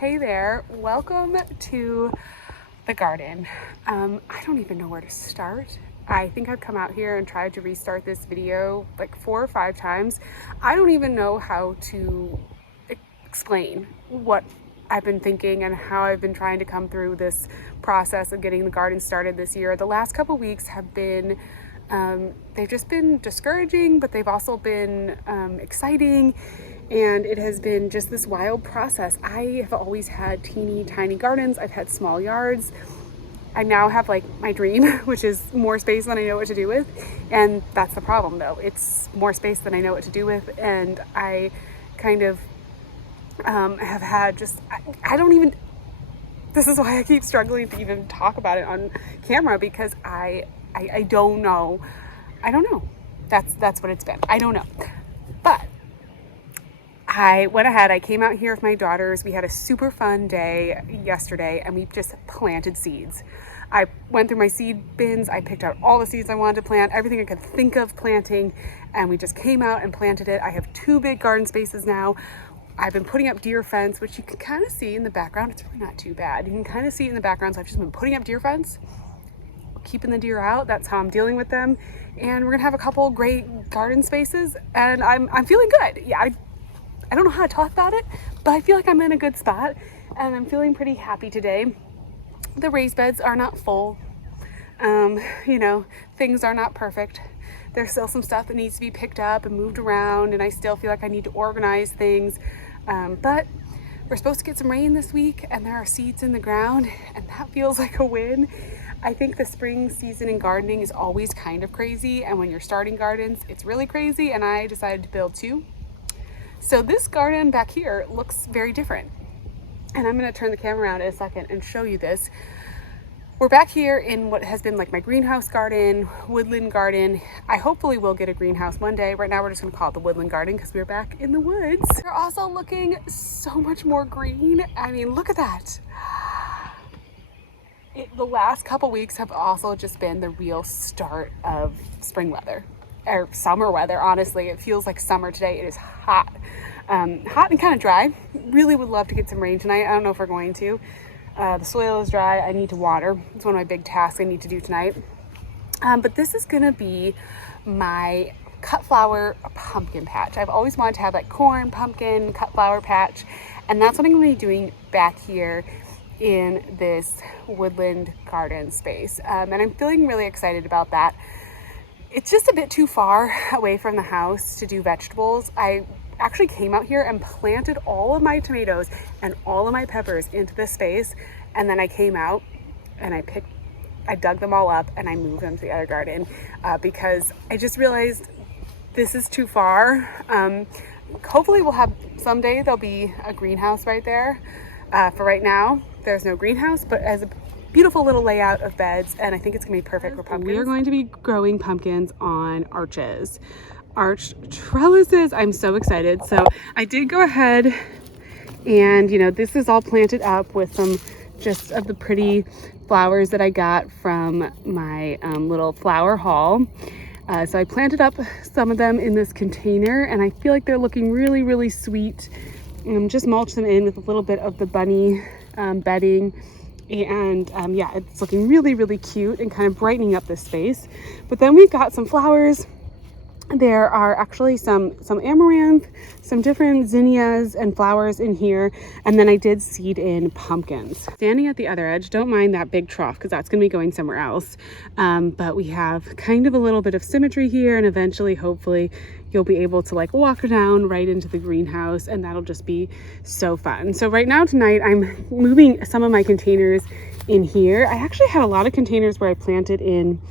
Hey there, welcome to the garden. I don't even know where to start. I think I've come out here and tried to restart this video like 4 or 5 times. I don't even know how to explain what I've been thinking and how I've been trying to come through this process of getting the garden started this year. The last couple weeks have been they've just been discouraging, but they've also been exciting, and it has been just this wild process. I have always had teeny tiny gardens. I've had small yards. I now have like my dream, which is more space than I know what to do with, and that's the problem though. It's more space than I know what to do with, and I kind of have had just I don't even, this is why I keep struggling to even talk about it on camera, because I don't know. I don't know. That's what it's been. I don't know. But I went ahead, I came out here with my daughters. We had a super fun day yesterday and we just planted seeds. I went through my seed bins. I picked out all the seeds I wanted to plant, everything I could think of planting, and we just came out and planted it. I have 2 big garden spaces now. I've been putting up deer fence, which you can kind of see in the background. It's really not too bad. You can kind of see it in the background. So I've just been putting up deer fence, keeping the deer out. That's how I'm dealing with them. And we're gonna have a couple great garden spaces, and I'm feeling good. Yeah, I don't know how to talk about it, but I feel like I'm in a good spot and I'm feeling pretty happy today. The raised beds are not full. You know, things are not perfect. There's still some stuff that needs to be picked up and moved around, and I still feel like I need to organize things. But we're supposed to get some rain this week, and there are seeds in the ground, and that feels like a win. I think the spring season in gardening is always kind of crazy, and when you're starting gardens, it's really crazy, and I decided to build 2. So this garden back here looks very different, and I'm going to turn the camera around in a second and show you this. We're back here in what has been like my greenhouse garden, woodland garden. I hopefully will get a greenhouse one day. Right now we're just going to call it the woodland garden because we're back in the woods. They're also looking so much more green. I mean, look at that. The last couple weeks have also just been the real start of spring weather, or summer weather. Honestly, it feels like summer today. It is hot, hot and kind of dry. Really would love to get some rain tonight. I don't know if we're going to. The soil is dry. I need to water. It's one of my big tasks I need to do tonight. But this is gonna be my cut flower pumpkin patch. I've always wanted to have like corn, pumpkin, cut flower patch, and that's what I'm gonna be doing back here in this woodland garden space. And I'm feeling really excited about that. It's just a bit too far away from the house to do vegetables. I actually came out here and planted all of my tomatoes and all of my peppers into this space, and then I came out and I dug them all up and I moved them to the other garden because I just realized this is too far. Hopefully we'll have, someday there'll be a greenhouse right there. For right now, there's no greenhouse, but as a beautiful little layout of beds, and I think it's gonna be perfect for pumpkins. We are going to be growing pumpkins on arches, arched trellises. I'm so excited. So I did go ahead and, you know, this is all planted up with some just of the pretty flowers that I got from my little flower haul. So I planted up some of them in this container, and I feel like they're looking really, really sweet. Just mulch them in with a little bit of the bunny bedding, and yeah, it's looking really, really cute and kind of brightening up this space. But then we've got some flowers. There are actually some amaranth, some different zinnias and flowers in here, and then I did seed in pumpkins. Standing at the other edge, don't mind that big trough because that's going to be going somewhere else, but we have kind of a little bit of symmetry here, and eventually hopefully you'll be able to like walk down right into the greenhouse, and that'll just be so fun. So right now tonight I'm moving some of my containers in here. I actually had a lot of containers where I planted in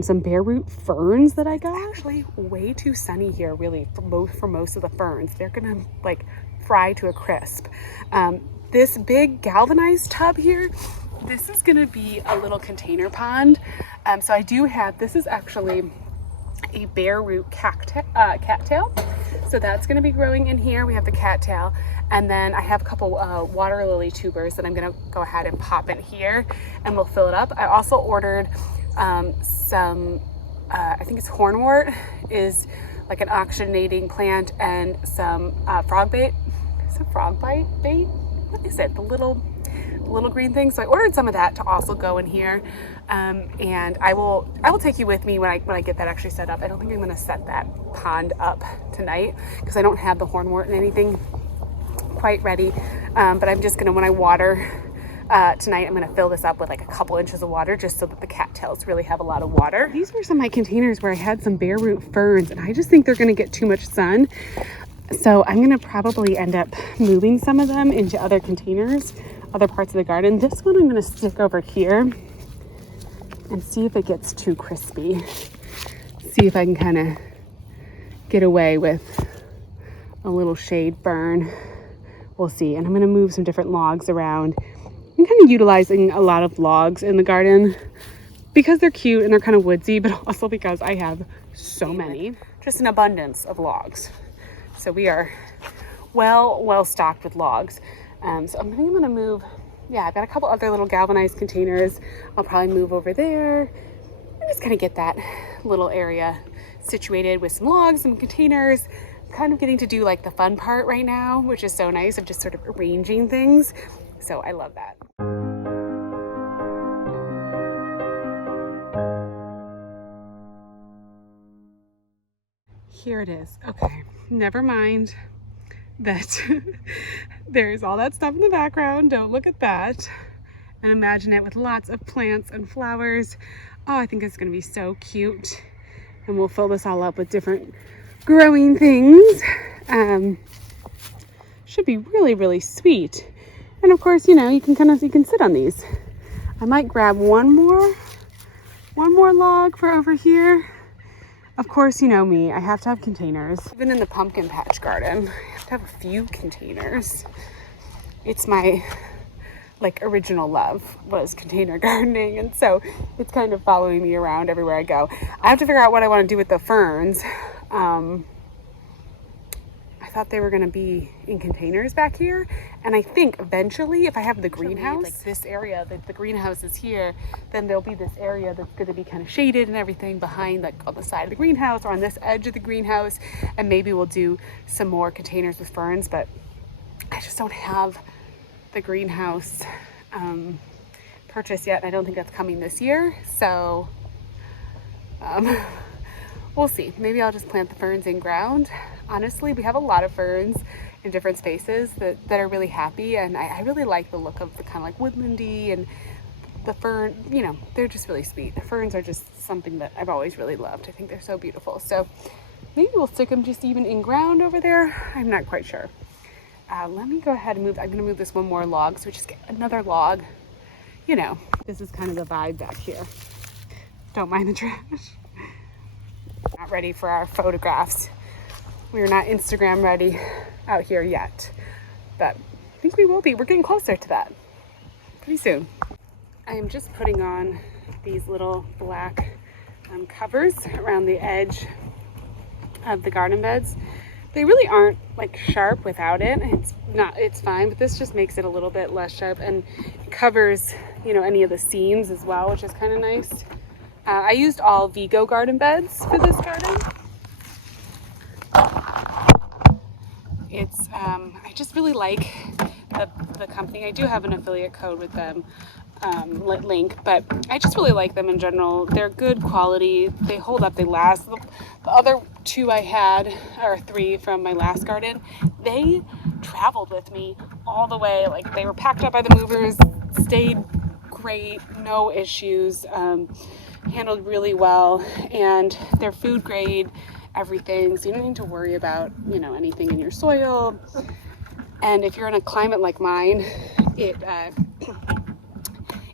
some bare root ferns that I got. Actually way too sunny here really for most of the ferns. They're gonna like fry to a crisp. This big galvanized tub here, this is gonna be a little container pond. So I do have, this is actually a bare root cattail. So that's gonna be growing in here. We have the cattail, and then I have a couple water lily tubers that I'm gonna go ahead and pop in here, and we'll fill it up. I also ordered some I think it's hornwort, is like an oxygenating plant, and some frog bait. Is it frog bait? what is it? The little green thing. So I ordered some of that to also go in here. And I will take you with me when I get that actually set up. I don't think I'm going to set that pond up tonight because I don't have the hornwort and anything quite ready. But I'm just going to, when I water tonight, I'm going to fill this up with like a couple inches of water just so that the cattails really have a lot of water. These were some of my containers where I had some bare root ferns, and I just think they're going to get too much sun. So I'm going to probably end up moving some of them into other containers, other parts of the garden. This one I'm going to stick over here and see if it gets too crispy. See if I can kind of get away with a little shade fern. We'll see. And I'm going to move some different logs around. I'm kind of utilizing a lot of logs in the garden because they're cute and they're kind of woodsy, but also because I have so many. Just an abundance of logs. So we are well stocked with logs. So I think I'm going to move. Yeah, I've got a couple other little galvanized containers. I'll probably move over there and just kind of get that little area situated with some logs, some containers, kind of getting to do like the fun part right now, which is so nice of just sort of arranging things. So I love that. Here it is. Okay, never mind that there's all that stuff in the background. Don't look at that, and imagine it with lots of plants and flowers. Oh, I think it's going to be so cute, and we'll fill this all up with different growing things. Should be really sweet. And of course, you know, you can sit on these. I might grab one more log for over here. Of course, you know me, I have to have containers. Even in the pumpkin patch garden, I have to have a few containers. It's my like original love was container gardening, and so it's kind of following me around everywhere I go. I have to figure out what I want to do with the ferns. I thought they were going to be in containers back here, and I think eventually if I have the greenhouse, like this area, the greenhouse is here, then there'll be this area that's going to be kind of shaded and everything behind, like on the side of the greenhouse or on this edge of the greenhouse, and maybe we'll do some more containers with ferns. But I just don't have the greenhouse purchased yet, and I don't think that's coming this year, so we'll see. Maybe I'll just plant the ferns in ground. Honestly, we have a lot of ferns in different spaces that are really happy, and I really like the look of the kind of like woodlandy, and the fern, you know, they're just really sweet. The ferns are just something that I've always really loved. I think they're so beautiful. So maybe we'll stick them just even in ground over there. I'm not quite sure. Let me go ahead and move. I'm going to move this one more log, so we just get another log. You know, this is kind of the vibe back here. Don't mind the trash. Not ready for our photographs. We're not Instagram ready out here yet, but I think we will be. We're getting closer to that pretty soon. I am just putting on these little black covers around the edge of the garden beds. They really aren't like sharp without it. It's fine, but this just makes it a little bit less sharp, and it covers, you know, any of the seams as well, which is kind of nice. I used all Vego garden beds for this garden. It's I just really like the company. I do have an affiliate code with them, link, but I just really like them in general. They're good quality. They hold up. They last. The other two I had, or three from my last garden, they traveled with me all the way. Like, they were packed up by the movers, stayed great, no issues, handled really well, and they're food grade, everything, so you don't need to worry about, you know, anything in your soil. And if you're in a climate like mine,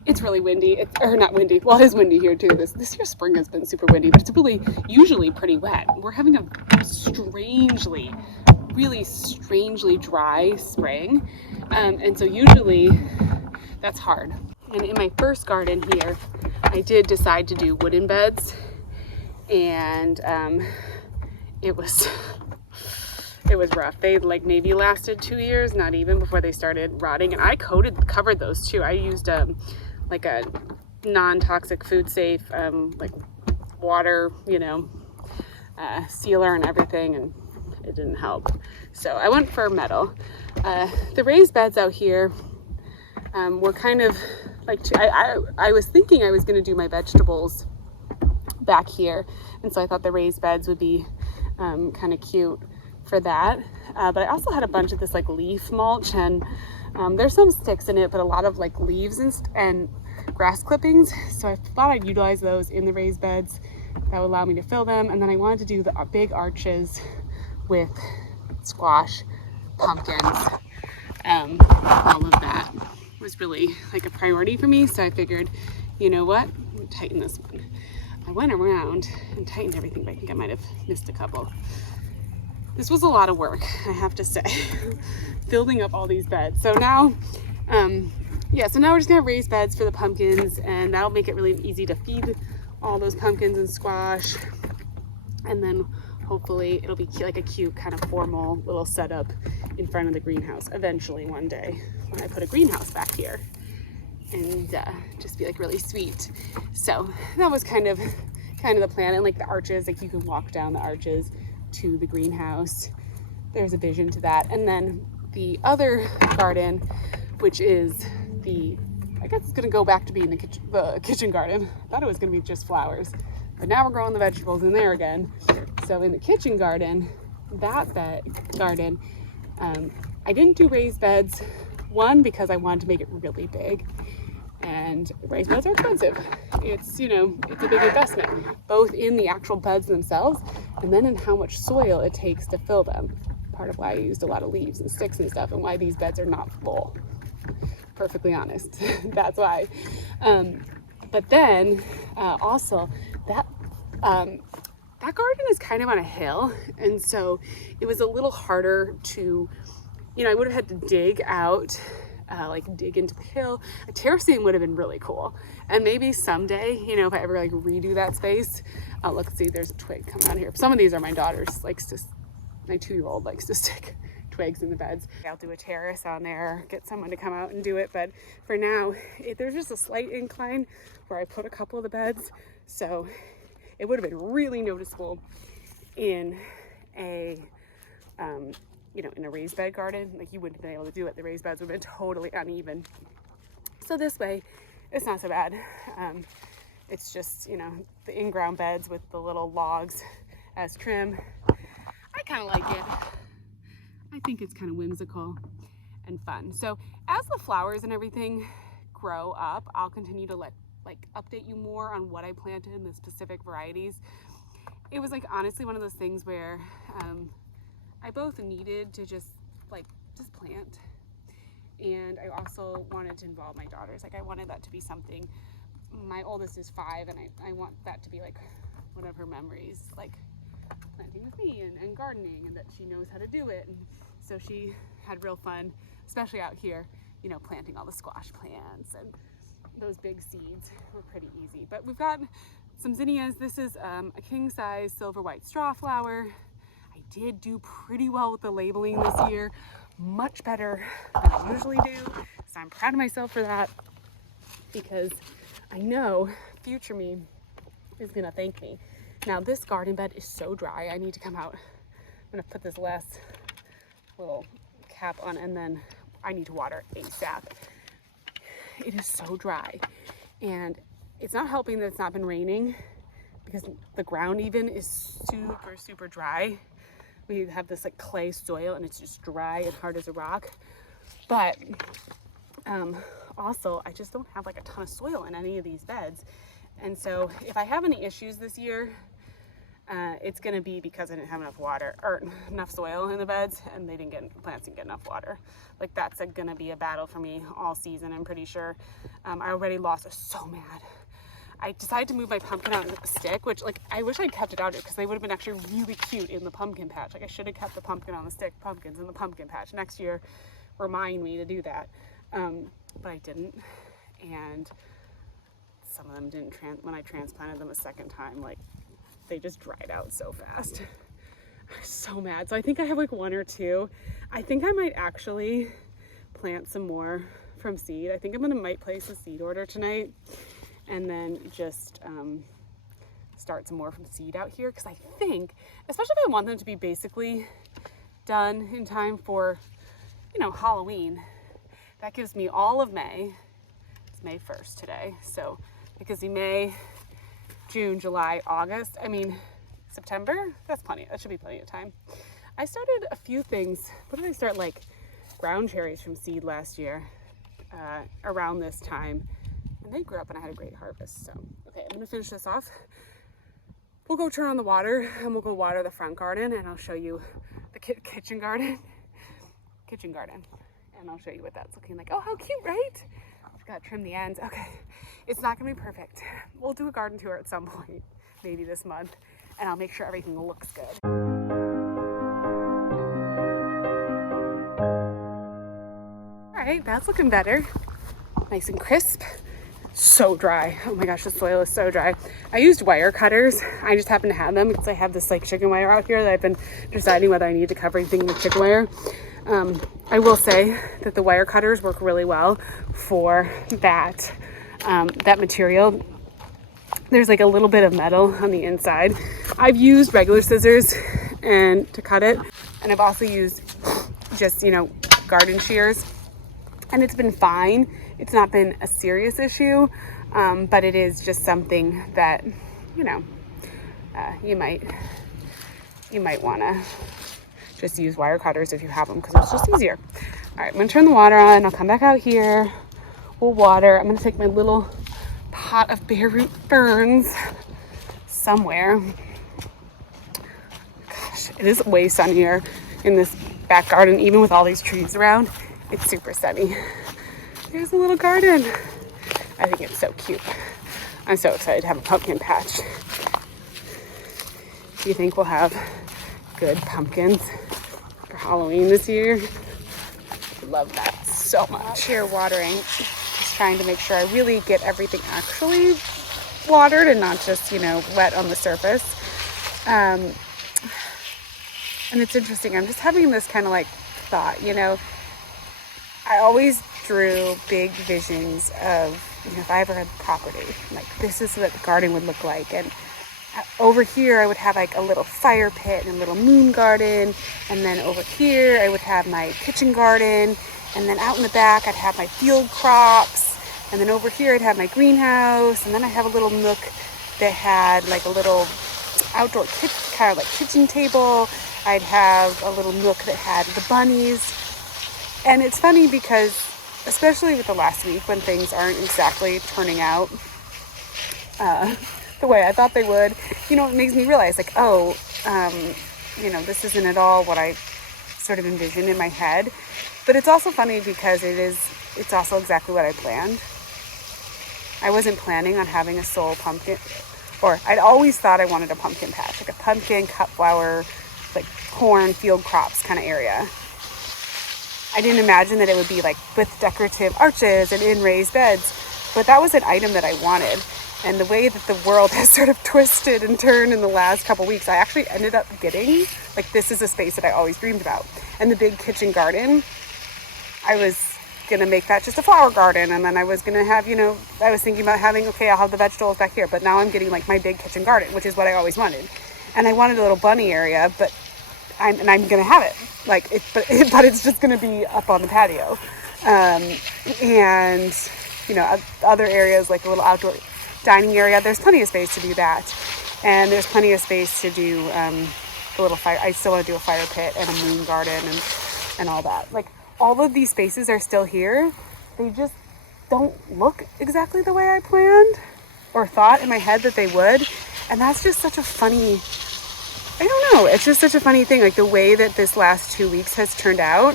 it's really windy. Or not windy. Well, it is windy here too. This year spring has been super windy, but it's usually pretty wet. We're having a really strangely dry spring, and so usually that's hard. And in my first garden here, I did decide to do wooden beds, and it was rough. They like maybe lasted 2 years, not even, before they started rotting. And I covered those too. I used like a non-toxic, food safe, like water, you know, sealer and everything, and it didn't help. So I went for metal. The raised beds out here were kind of like, I was thinking I was going to do my vegetables back here, and so I thought the raised beds would be kind of cute for that. But I also had a bunch of this like leaf mulch, and there's some sticks in it, but a lot of like leaves and grass clippings. So I thought I'd utilize those in the raised beds. That would allow me to fill them. And then I wanted to do the big arches with squash, pumpkins. All of that was really like a priority for me. So I figured, you know what, I'm gonna tighten this one. I went around and tightened everything, but I think I might have missed a couple. This was a lot of work, I have to say, building up all these beds. So now, so now we're just gonna have raised beds for the pumpkins, and that'll make it really easy to feed all those pumpkins and squash. And then hopefully it'll be like a cute kind of formal little setup in front of the greenhouse eventually one day when I put a greenhouse back here, and just be like really sweet. So that was kind of the plan. And like the arches, like you can walk down the arches to the greenhouse. There's a vision to that. And then the other garden, which is I guess it's gonna go back to being the kitchen garden. I thought it was gonna be just flowers, but now we're growing the vegetables in there again. So in the kitchen garden, I didn't do raised beds. One, because I wanted to make it really big, and raised beds are expensive. It's, you know, it's a big investment, both in the actual beds themselves and then in how much soil it takes to fill them. Part of why I used a lot of leaves and sticks and stuff, and why these beds are not full. Perfectly honest, that's why. But then also that garden is kind of on a hill, and so it was a little harder to, you know, I would have had to dig out, dig into the hill. A terracing would have been really cool, and maybe someday, you know, if I ever like redo that space. Let's see, there's a twig coming out here. Some of these are my daughter's. My 2-year-old likes to stick twigs in the beds. I'll do a terrace on there, get someone to come out and do it, but for now there's just a slight incline where I put a couple of the beds, so it would have been really noticeable in a in a raised bed garden. Like, you wouldn't have been able to do it. The raised beds would have been totally uneven. So this way it's not so bad. It's just, you know, the in-ground beds with the little logs as trim. I kind of like it. I think it's kind of whimsical and fun. So as the flowers and everything grow up, I'll continue to update you more on what I planted in the specific varieties. It was like honestly one of those things where I both needed to just plant, and I also wanted to involve my daughters. Like, I wanted that to be something. My oldest is 5, and I want that to be like one of her memories, like planting with me and gardening, and that she knows how to do it. And so she had real fun, especially out here, you know, planting all the squash plants, and those big seeds were pretty easy. But we've got some zinnias. This is a king size silver white straw flower. I did do pretty well with the labeling this year, much better than I usually do. So I'm proud of myself for that, because I know future me is gonna thank me. Now this garden bed is so dry. I need to come out. I'm gonna put this last little cap on, and then I need to water ASAP. It is so dry, and it's not helping that it's not been raining, because the ground even is super dry. We have this like clay soil, and it's just dry and hard as a rock. But also I just don't have like a ton of soil in any of these beds, and so if I have any issues this year, it's going to be because I didn't have enough water or enough soil in the beds, and plants didn't get enough water. Like, that's going to be a battle for me all season, I'm pretty sure. I already lost. I was so mad. I decided to move my pumpkin out in a stick, which, like, I wish I'd kept it out, because they would have been actually really cute in the pumpkin patch. Like, I should have kept the pumpkin on the stick, pumpkins in the pumpkin patch. Next year, remind me to do that. But I didn't, and some of them didn't. When I transplanted them a second time, like, they just dried out so fast. I'm so mad. So I think I have like 1 or 2. I think I might actually plant some more from seed. I think might place a seed order tonight, and then just start some more from seed out here, because I think, especially if I want them to be basically done in time for you know, Halloween. That gives me all of May. It's May 1st today. So it gives me May, June, July, August. I mean, September, that's plenty. That should be plenty of time. I started a few things. What did I start? Like ground cherries from seed last year around this time. And they grew up and I had a great harvest. So, okay, I'm gonna finish this off. We'll go turn on the water and we'll go water the front garden and I'll show you the kitchen garden. And I'll show you what that's looking like. Oh, how cute, right? I've got to trim the ends. Okay, it's not gonna be perfect. We'll do a garden tour at some point, maybe this month, and I'll make sure everything looks good. All right, that's looking better. Nice and crisp. So dry. Oh my gosh, the soil is so dry. I used wire cutters. I just happen to have them because I have this like chicken wire out here that I've been deciding whether I need to cover everything with chicken wire. I will say that the wire cutters work really well for that, that material. There's like a little bit of metal on the inside. I've used regular scissors and to cut it. And I've also used just, you know, garden shears. And it's been fine. It's not been a serious issue, but it is just something that, you know, you might want to just use wire cutters if you have them because it's just easier. All right, I'm gonna turn the water on. I'll come back out here. We'll water. I'm gonna take my little pot of bare root ferns somewhere. Gosh, it is way sunnier in this back garden, even with all these trees around. It's super sunny. There's a little garden. I think it's so cute. I'm so excited to have a pumpkin patch. Do you think we'll have good pumpkins for Halloween this year? Love that so much. Here watering, just trying to make sure I really get everything actually watered and not just, you know, wet on the surface. And it's interesting. I'm just having this kind of like thought, you know, I always drew big visions of, you know, if I ever had property, like this is what the garden would look like. And over here I would have like a little fire pit and a little moon garden. And then over here I would have my kitchen garden. And then out in the back I'd have my field crops. And then over here I'd have my greenhouse. And then I'd have a little nook that had like a little outdoor kind of like kitchen table. I'd have a little nook that had the bunnies. And it's funny because, especially with the last week when things aren't exactly turning out the way I thought they would, you know, it makes me realize like, oh, you know, this isn't at all what I sort of envisioned in my head. But it's also funny because it's also exactly what I planned. I wasn't planning on having a sole pumpkin, or I'd always thought I wanted a pumpkin patch, like a pumpkin, cut flower, like corn, field crops kind of area. I didn't imagine that it would be like with decorative arches and in raised beds, but that was an item that I wanted. And the way that the world has sort of twisted and turned in the last couple weeks, I actually ended up getting, like, this is a space that I always dreamed about. And the big kitchen garden, I was gonna make that just a flower garden. And then I was gonna have, you know, I was thinking about having, okay, I'll have the vegetables back here, but now I'm getting like my big kitchen garden, which is what I always wanted. And I wanted a little bunny area, but I'm gonna have it, like it, but it's just gonna be up on the patio, and you know, other areas like a little outdoor dining area. There's plenty of space to do that, and there's plenty of space to do the little fire. I still want to do a fire pit and a moon garden and all that. Like all of these spaces are still here. They just don't look exactly the way I planned or thought in my head that they would, and that's just such a funny. I don't know. It's just such a funny thing, like the way that this last 2 weeks has turned out.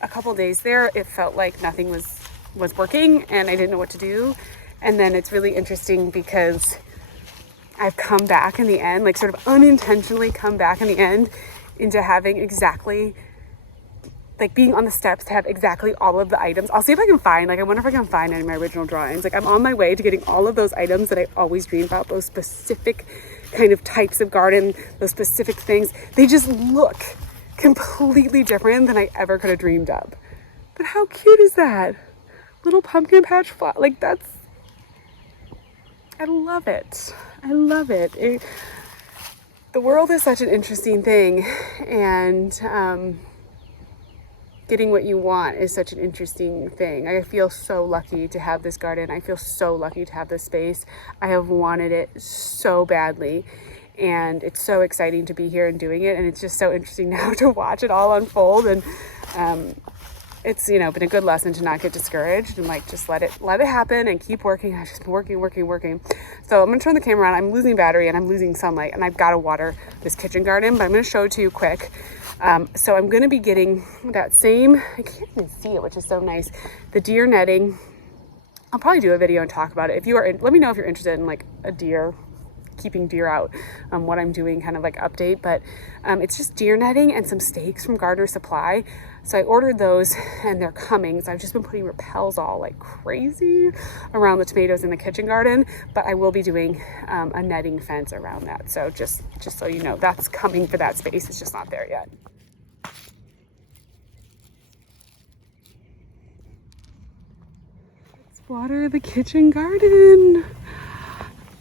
A couple days there, it felt like nothing was working and I didn't know what to do. And then it's really interesting because I've come back in the end, like sort of unintentionally come back in the end into having exactly, like being on the steps to have exactly all of the items. I'll see if I can find, like I wonder if I can find any of my original drawings. Like I'm on my way to getting all of those items that I always dreamed about, those specific kind of types of garden, those specific things. They just look completely different than I ever could have dreamed of. But how cute is that? Little pumpkin patch flower. Like that's, I love it. I love it. The world is such an interesting thing. And getting what you want is such an interesting thing. I feel so lucky to have this garden. I feel so lucky to have this space. I have wanted it so badly, and it's so exciting to be here and doing it, and it's just so interesting now to watch it all unfold. And it's, you know, been a good lesson to not get discouraged and like just let it happen and keep working. I've just been working. So I'm gonna turn the camera on. I'm losing battery and I'm losing sunlight, and I've got to water this kitchen garden, but I'm gonna show it to you quick. So I'm gonna be getting that same, I can't even see it, which is so nice, the deer netting. I'll probably do a video and talk about it. If you are, let me know if you're interested in like a deer, keeping deer out, what I'm doing, kind of like update. But it's just deer netting and some stakes from Gardener Supply. So I ordered those and they're coming. So I've just been putting rappels all like crazy around the tomatoes in the kitchen garden, but I will be doing a netting fence around that. So just so you know, that's coming for that space. It's just not there yet. Let's water the kitchen garden.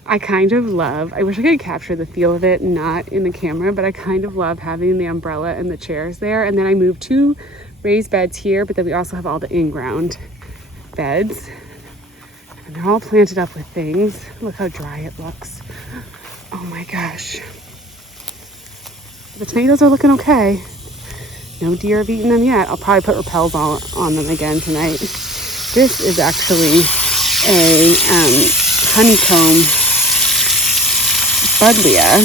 I kind of love, I wish I could capture the feel of it, not in the camera, but I kind of love having the umbrella and the chairs there. And then I moved 2 raised beds here, but then we also have all the in-ground beds. And they're all planted up with things. Look how dry it looks. Oh my gosh. The tomatoes are looking okay. No deer have eaten them yet. I'll probably put rappels on them again tonight. This is actually a honeycomb buddleia,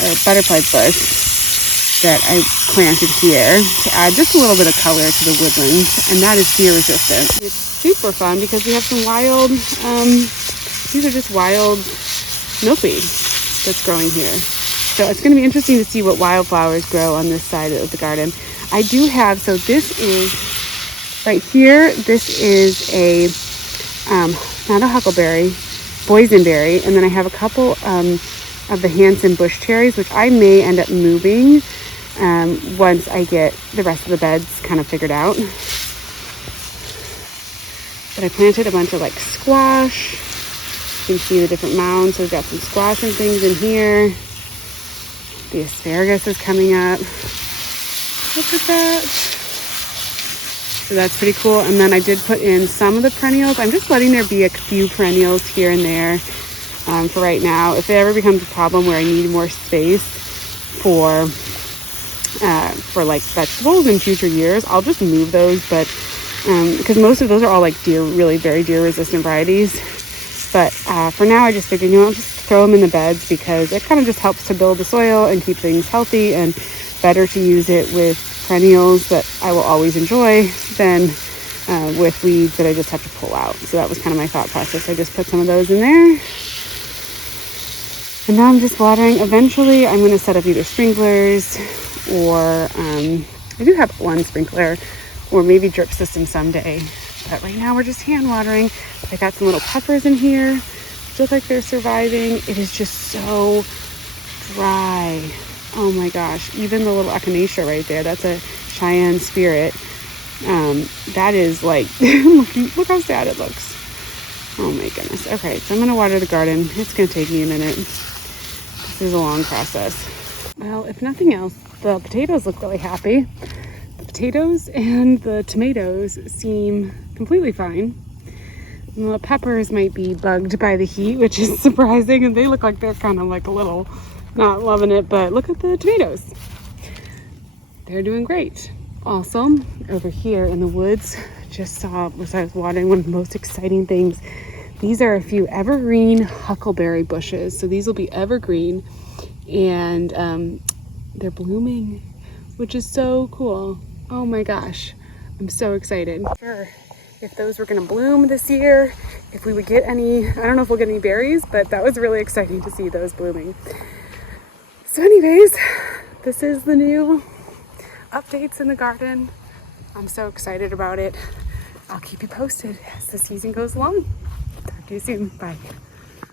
or butterfly bush, that I planted here to add just a little bit of color to the woodland, and that is deer resistant. It's super fun because we have some wild, these are just wild milkweed that's growing here. So it's going to be interesting to see what wildflowers grow on this side of the garden. I do have, so this is, right here, this is a, not a huckleberry, boysenberry, and then I have a couple of the Hanson bush cherries, which I may end up moving once I get the rest of the beds kind of figured out. But I planted a bunch of like squash. You can see the different mounds. So we've got some squash and things in here. The asparagus is coming up. Look at that. So that's pretty cool. And then I did put in some of the perennials. I'm just letting there be a few perennials here and there for right now. If it ever becomes a problem where I need more space for like vegetables in future years, I'll just move those. But because most of those are all like really very deer resistant varieties. But for now, I just figured, I'll just throw them in the beds because it kind of just helps to build the soil and keep things healthy, and better to use it with perennials that I will always enjoy than with weeds that I just have to pull out. So that was kind of my thought process. I just put some of those in there. And now I'm just watering. Eventually, I'm going to set up either sprinklers or I do have one sprinkler, or maybe drip system someday. But right now we're just hand watering. I got some little peppers in here, which look like they're surviving. It is just so dry. Oh my gosh. Even the little echinacea right there, that's a Cheyenne spirit. That is like, look how sad it looks. Oh my goodness. Okay, so I'm gonna water the garden. It's gonna take me a minute. This is a long process. Well, if nothing else, the potatoes look really happy. The potatoes and the tomatoes seem completely fine. And the peppers might be bugged by the heat, which is surprising, and they look like they're kind of like a little not loving it, but look at the tomatoes. They're doing great. Also, over here in the woods, just saw, as I was watering, one of the most exciting things. These are a few evergreen huckleberry bushes. So these will be evergreen, and they're blooming, which is so cool. Oh my gosh, I'm so excited. Sure, if those were gonna bloom this year, if we would get any, I don't know if we'll get any berries, but that was really exciting to see those blooming. So anyways, this is the new updates in the garden. I'm so excited about it. I'll keep you posted as the season goes along. Talk to you soon. Bye.